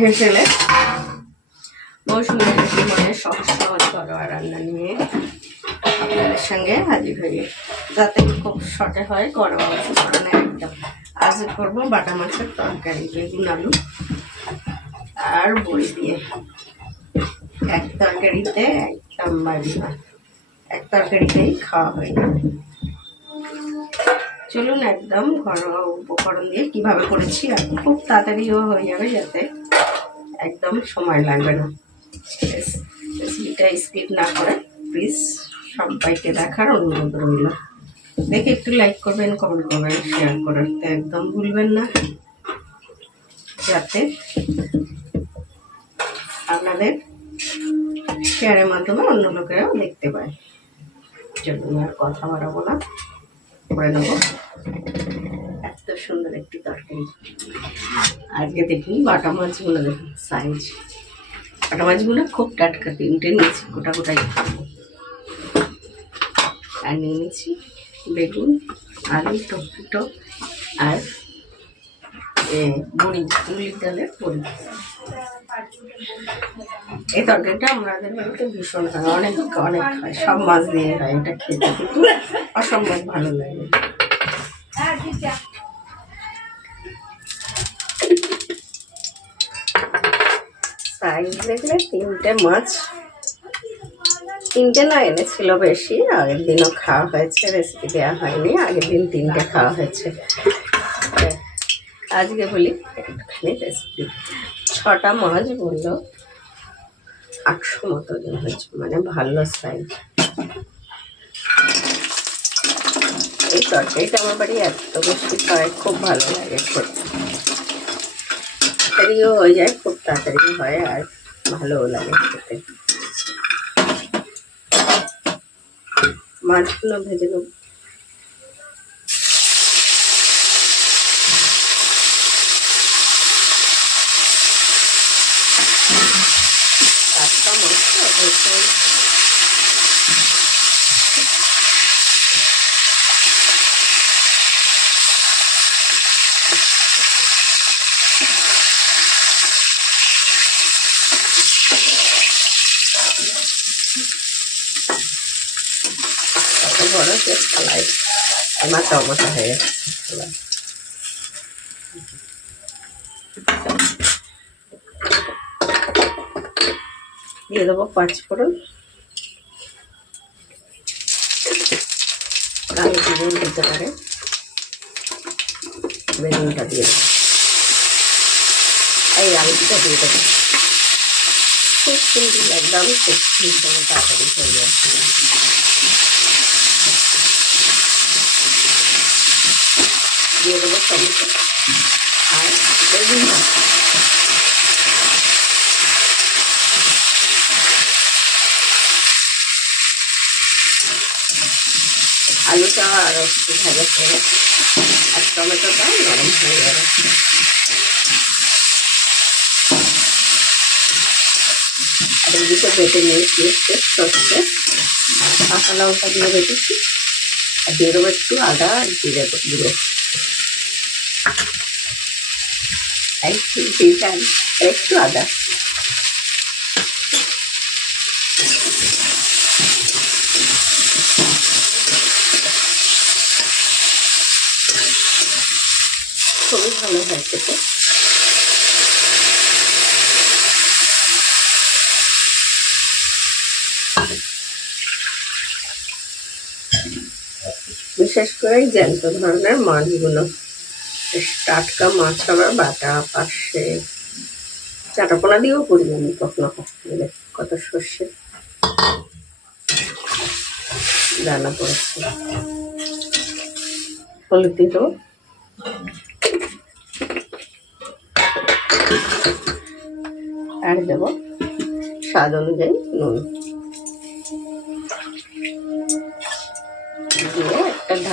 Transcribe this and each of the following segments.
হেসেলে। মৌসুমি মনে সহজ সহজ ঘরোয়া রান্না নিয়ে আপনাদের সঙ্গে হাজির হয়ে যাতে খুব শর্টে হয়, ঘরোয়া উপকরণে একদম। আজ করব বাটা মাছের তরকারি, বেগুন, আলু আর বড়ি দিয়ে। এক তরকারিতে একদম বাড়ি না। এক তরকারিতেই খাওয়া হয় না চলুন একদম ঘরোয়া উপকরণ দিয়ে কীভাবে করেছি, আর খুব তাড়াতাড়িও হয়ে যাবে যাতে একদম সময় লাগবে না। স্কিপ না করে প্লিজ সবাইকে দেখার অনুরোধ রইল। দেখে একটু লাইক করবেন কমেন্ট করবেন শেয়ার করতে একদম ভুলবেন না। যাতে আপনাদের শেয়ারের মাধ্যমে অন্য লোকেরাও দেখতে পায়। চলুন আর কথা বাড়াবো না। করে নেব। সুন্দর একটি তরকারি। আজকে দেখুন বাটা মাছগুলো দেখুন সাইজ বাটা মাছগুলো খুব টাটকা, তিনটে নিয়েছি, গোটা গোটাই। আর নিয়ে নিয়েছি বেগুন, আলু টমেটো আর বড়ি মুলির ডালের বড়ি এই তরকারিটা আমাদের বাড়িতে ভীষণ হয়, অনেক অনেক হয়, সব মাছ দিয়ে হয়, এটা খেতে। অসম্ভব ভালো লাগে। সাইজ দেখলে তিনটে মাছ। তিনটে না এনেছিল বেশি, আগের দিনও খাওয়া হয়েছে রেসিপি দেওয়া হয়নি, আগের দিন তিনটে খাওয়া হয়েছে। আজকে বলি একটুখানি রেসিপি ছটা মাছ বলল, আটশো মতো ওজন হয়েছে মানে ভালো সাইজ এই তরকারিটা আমার বাড়ি এত বেশি হয়, খুব ভালো লাগে করতে তাড়াতাড়িও হয়ে যায় খুব তাড়াতাড়ি হয় আর ভালোও লাগে খেতে মাছগুলো ভেজে নেব টাটকা মাছ তো অবশ্যই কত বড় সে থালায় মাথা মাথা হয়ে গেছে থালায়। দিয়ে দেবো পাঁচ ফোড়ন আলু বেগুন দিতে পারে বেগুনটা দিয়ে দেবো এই আলুটা দিয়ে দেবো খুব সিম্পল একদম খুব ভীষণ তাড়াতাড়ি হয়ে যায় দিয়ে দেবো টমেটো আর বেগুন। আলুটা আরও একটু ভাজা করে। আর টমেটোটা নরম হয়ে যাবে এদিকে বেটে নিয়েছি সর্ষে আর কাঁচা লঙ্কা দিয়ে বেটেছি, আর দিয়ে দেবো একটু আদা জিরে গুঁড়ো। একটু জিরে একটু আদা। খুবই ভালো হয় খেতে বিশেষ করে জ্যান্ত ধরনের মাছগুলো। টাটকা মাছ আবার বাটা পাশে। চাটাপোনা দিয়েও করি আমি কখনো কখনো। কত সর্ষে। দানা পড়েছে। হলুদ দেবো। আর দেবো স্বাদ অনুযায়ী নুন।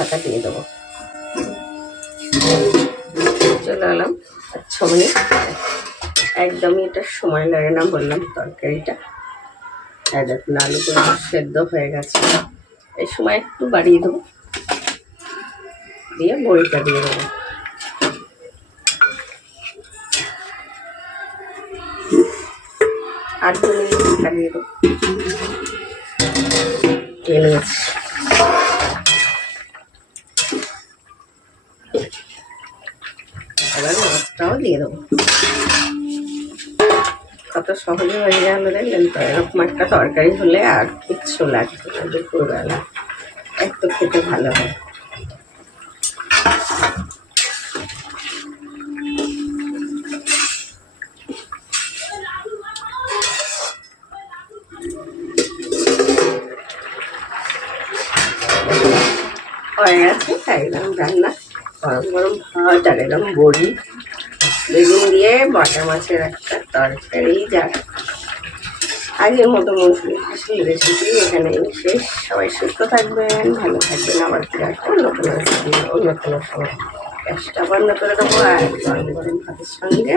ঢাকা দিয়ে দেবো। চলে এলাম। ছ মিনিট একদমই এটা সময় লাগে না বললাম তরকারিটা। আর দেখুন, আলুগুলো সেদ্ধ হয়ে গেছে। এই সময় একটু বাড়িয়ে দেবো। দিয়ে বড়িটা দিয়ে দেবো। আর দু মিনিট দিয়ে দেবো। দিয়ে দেবো। কত সহজে হয়ে গেল দেখলেন তো? এরকম একটা তরকারি হলে আর কিচ্ছু লাগবে না দুপুরবেলা। এত খেতে ভালো হয়। হয়ে গেছে একদম রান্না। গরম গরম ভাত আর এরকম বড়ি। বেগুন দিয়ে বাটা মাছের একটা তরকারি যা আগের মতো মৌসুমি হাসির রেসিপি এখানে শেষ সবাই সুস্থ থাকবেন ভালো থাকবেন আবার ফিরে আসব কোনো রেসিপি অন্য কোনো সময় গ্যাসটা বন্ধ করে দেবো আর গরম গরম ভাতের সঙ্গে